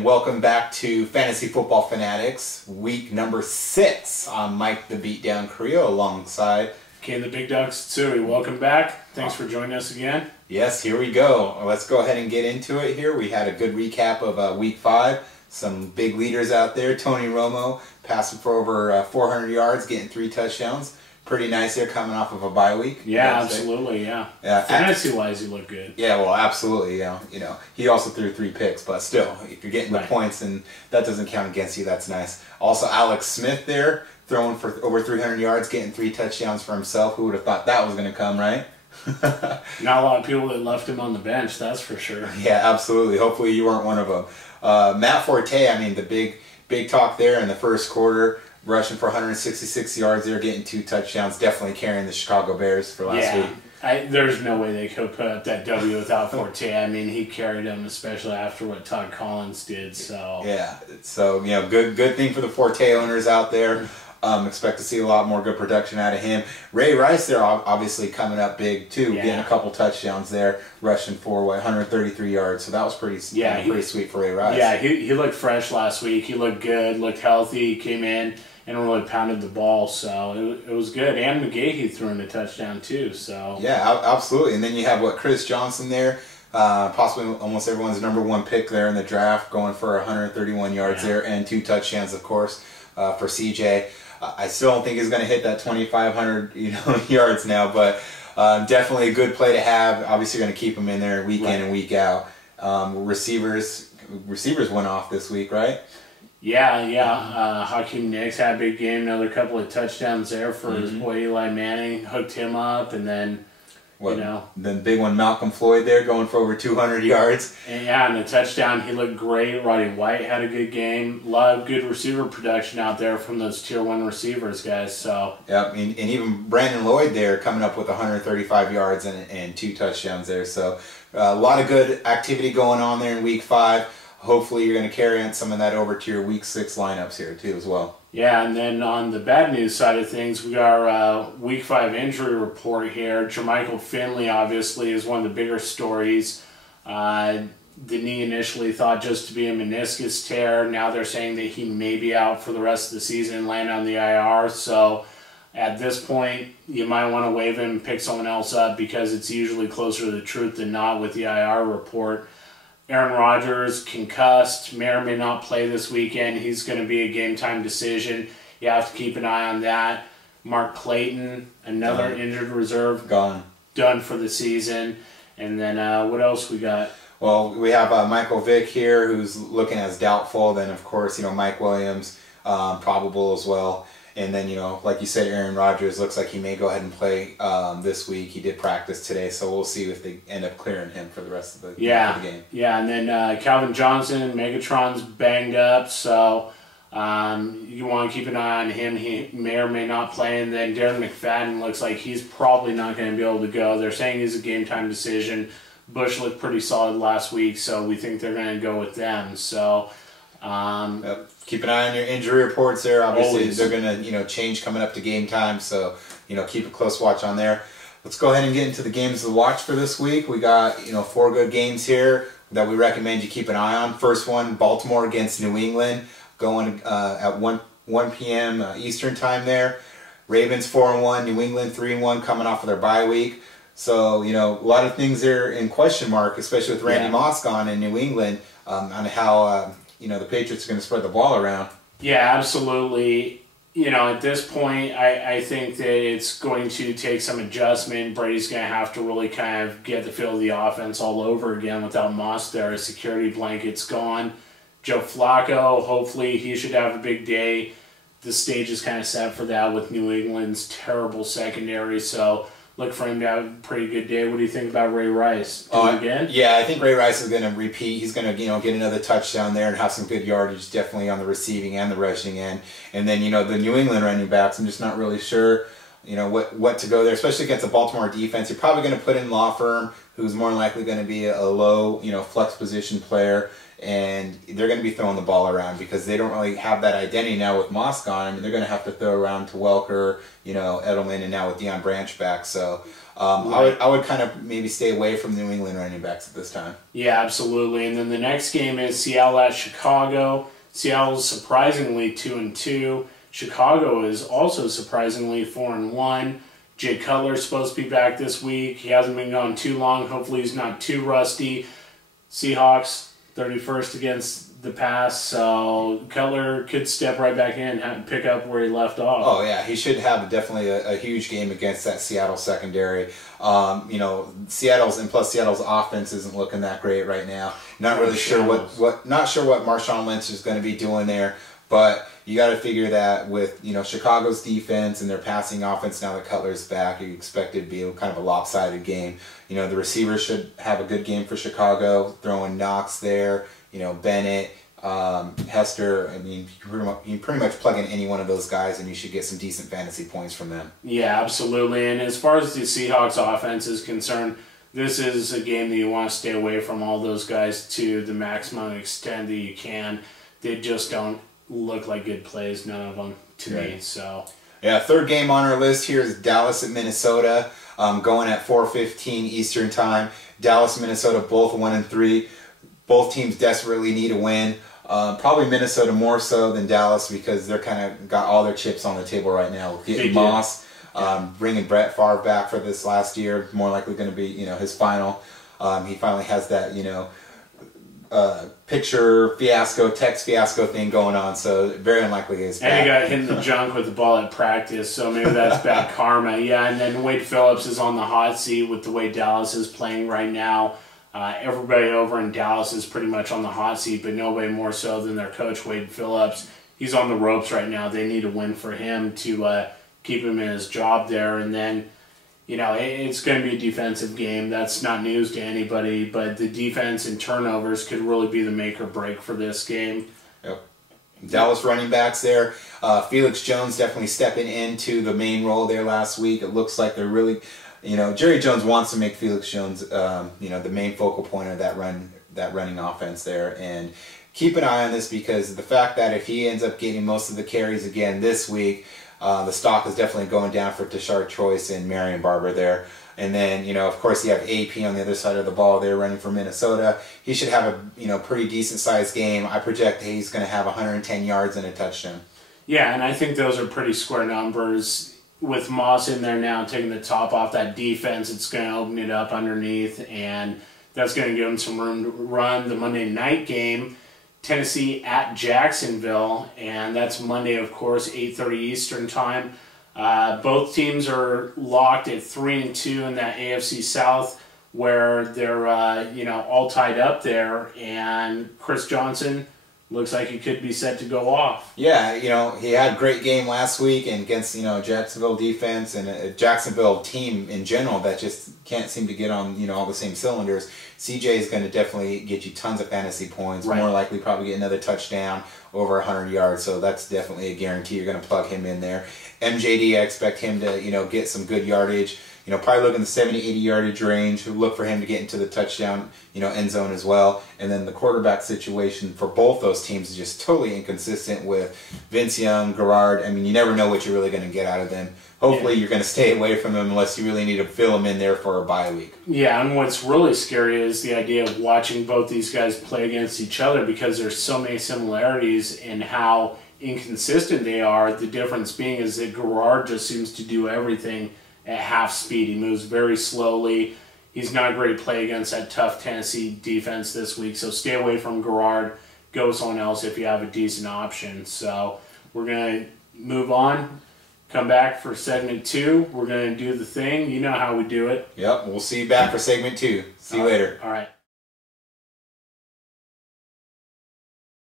and welcome back to Fantasy Football Fanatics, week number 6. I'm Mike the Beatdown Carrillo alongside Caine the Big Dog Tsutsui. Welcome back. Thanks for joining us again. Yes, here we go. Let's go ahead and get into it here. We had a good recap of week 5. Some big leaders out there. Tony Romo passing for over 400 yards, getting 3 touchdowns. Pretty nice here coming off of a bye week. Yeah, absolutely, yeah. Fantasy-wise, you look good. Yeah, well, absolutely, yeah. You know, he also threw 3 picks, but still, if you're getting the points and that doesn't count against you, that's nice. Also, Alex Smith there, throwing for over 300 yards, getting 3 touchdowns for himself. Who would have thought that was going to come, right? Not a lot of people that left him on the bench, that's for sure. Yeah, absolutely. Hopefully you weren't one of them. Matt Forte, I mean, the big talk there in the first quarter, rushing for 166 yards there, getting 2 touchdowns, definitely carrying the Chicago Bears for last week. There's no way they could put up that W without Forte. I mean, he carried them, especially after what Todd Collins did. So yeah, so you know, good thing for the Forte owners out there. Expect to see a lot more good production out of him. Ray Rice there, obviously coming up big too, getting a couple touchdowns there, rushing for 133 yards. So that was pretty sweet for Ray Rice. Yeah, he looked fresh last week. He looked good, looked healthy. He came in and really pounded the ball, so it was good. And McGahee threw in a touchdown too. So yeah, absolutely. And then you have Chris Johnson there, possibly almost everyone's #1 pick there in the draft, going for 131 yards there and 2 touchdowns, of course, for CJ. I still don't think he's going to hit that 2,500 yards now, but definitely a good play to have. Obviously, going to keep him in there week in and week out. Receivers went off this week, right? Yeah. Hakeem Nicks had a big game. Another couple of touchdowns there for his boy Eli Manning. Hooked him up, and then the big one, Malcolm Floyd there, going for over 200 yards. And the touchdown, he looked great. Roddy White had a good game. A lot of good receiver production out there from those Tier 1 receivers, guys. So yep, and even Brandon Lloyd there coming up with 135 yards and 2 touchdowns there. So a lot of good activity going on there in week 5. Hopefully you're going to carry on some of that over to your week 6 lineups here too as well. Yeah, and then on the bad news side of things, we got our week 5 injury report here. Jermichael Finley obviously is one of the bigger stories. The knee initially thought just to be a meniscus tear. Now they're saying that he may be out for the rest of the season and land on the IR. So at this point, you might want to waive him and pick someone else up because it's usually closer to the truth than not with the IR report. Aaron Rodgers, concussed, may or may not play this weekend. He's going to be a game-time decision. You have to keep an eye on that. Mark Clayton, another injured reserve. Done for the season. And then what else we got? Well, we have Michael Vick here, who's looking as doubtful. Then, of course, Mike Williams, probable as well. And then, like you said, Aaron Rodgers looks like he may go ahead and play this week. He did practice today, so we'll see if they end up clearing him for the rest of the game. Yeah, and then Calvin Johnson, Megatron's banged up, so you want to keep an eye on him. He may or may not play. And then Darren McFadden looks like he's probably not going to be able to go. They're saying he's a game-time decision. Bush looked pretty solid last week, so we think they're going to go with them. So keep an eye on your injury reports there. Obviously, they're going to change coming up to game time, so keep a close watch on there. Let's go ahead and get into the games to watch for this week. We got 4 good games here that we recommend you keep an eye on. First one, Baltimore against New England, going at 1 p.m. Eastern time there. Ravens 4-1, New England 3-1, coming off of their bye week. So a lot of things there in question mark, especially with Randy Moss gone in New England, on how the Patriots are going to spread the ball around. Yeah, absolutely. At this point, I think that it's going to take some adjustment. Brady's going to have to really kind of get the feel of the offense all over again without Moss there. His security blanket's gone. Joe Flacco, hopefully he should have a big day. The stage is kind of set for that with New England's terrible secondary, so look for him to have a pretty good day. What do you think about Ray Rice? Again? Yeah, I think Ray Rice is going to repeat. He's going to get another touchdown there and have some good yardage, definitely on the receiving and the rushing end. And then the New England running backs, I'm just not really sure what to go there, especially against a Baltimore defense. You're probably going to put in Law Firm, who's more likely going to be a low flex position player. and they're going to be throwing the ball around because they don't really have that identity now with Moss gone. I mean, they're going to have to throw around to Welker, Edelman, and now with Deion Branch back. So I would kind of maybe stay away from New England running backs at this time. Yeah, absolutely. And then the next game is Seattle at Chicago. Seattle's surprisingly 2-2. Chicago is also surprisingly 4-1. Jay Cutler's supposed to be back this week. He hasn't been gone too long. Hopefully he's not too rusty. Seahawks 31st against the pass, so Cutler could step right back in and pick up where he left off. Oh yeah, he should have definitely a huge game against that Seattle secondary. Seattle's offense isn't looking that great right now. Not really sure what Marshawn Lynch is going to be doing there, but you got to figure that with Chicago's defense and their passing offense now that Cutler's back, you expect it to be kind of a lopsided game. The receivers should have a good game for Chicago, throwing Knox there, Bennett, Hester. I mean, you pretty much plug in any one of those guys and you should get some decent fantasy points from them. Yeah, absolutely. And as far as the Seahawks offense is concerned, this is a game that you want to stay away from all those guys to the maximum extent that you can. They just don't look like good plays, none of them to me. So yeah, third game on our list here is Dallas at Minnesota, going at 4:15 Eastern time. Dallas and Minnesota both 1-3. Both teams desperately need a win. Probably Minnesota more so than Dallas because they're kind of got all their chips on the table right now. Getting Moss, bringing Brett Favre back for this last year, more likely going to be his final. He finally has that text fiasco thing going on, so very unlikely is back. And he got hit in the junk with the ball at practice, so maybe that's bad karma. Yeah, and then Wade Phillips is on the hot seat with the way Dallas is playing right now. Everybody over in Dallas is pretty much on the hot seat, but nobody more so than their coach, Wade Phillips. He's on the ropes right now. They need a win for him to keep him in his job there, and then it's going to be a defensive game. That's not news to anybody, but the defense and turnovers could really be the make or break for this game. Yep. Dallas running backs there. Felix Jones definitely stepping into the main role there last week. It looks like they're really, Jerry Jones wants to make Felix Jones, the main focal point of that running offense there. And keep an eye on this because the fact that if he ends up getting most of the carries again this week, the stock is definitely going down for Tashard Choice and Marion Barber there. And then, of course, you have AP on the other side of the ball there running for Minnesota. He should have a, pretty decent-sized game. I project he's going to have 110 yards and a touchdown. Yeah, and I think those are pretty square numbers. With Moss in there now taking the top off that defense, it's going to open it up underneath, and that's going to give him some room to run. The Monday night game, Tennessee at Jacksonville, and that's Monday, of course, 8:30 Eastern time. Both teams are locked at 3-2 in that AFC South, where they're all tied up there, and Chris Johnson looks like he could be set to go off. Yeah, he had a great game last week and against Jacksonville defense and a Jacksonville team in general that just can't seem to get on all the same cylinders. CJ is going to definitely get you tons of fantasy points. Right. More likely probably get another touchdown, over 100 yards. So that's definitely a guarantee. You're going to plug him in there. MJD, I expect him to get some good yardage. Probably look in the 70, 80 yardage range. Look for him to get into the touchdown, end zone as well. And then the quarterback situation for both those teams is just totally inconsistent with Vince Young, Garrard. I mean, you never know what you're really going to get out of them. Hopefully you're going to stay away from them unless you really need to fill them in there for a bye week. Yeah, and what's really scary is the idea of watching both these guys play against each other because there's so many similarities in how inconsistent they are. The difference being is that Garrard just seems to do everything at half speed. He moves very slowly. He's not a great play against that tough Tennessee defense this week, so stay away from Garrard. Go with someone else if you have a decent option. So we're going to move on. Come back for segment 2. We're going to do the thing. You know how we do it. Yep, we'll see you back for segment 2. See you later. All right.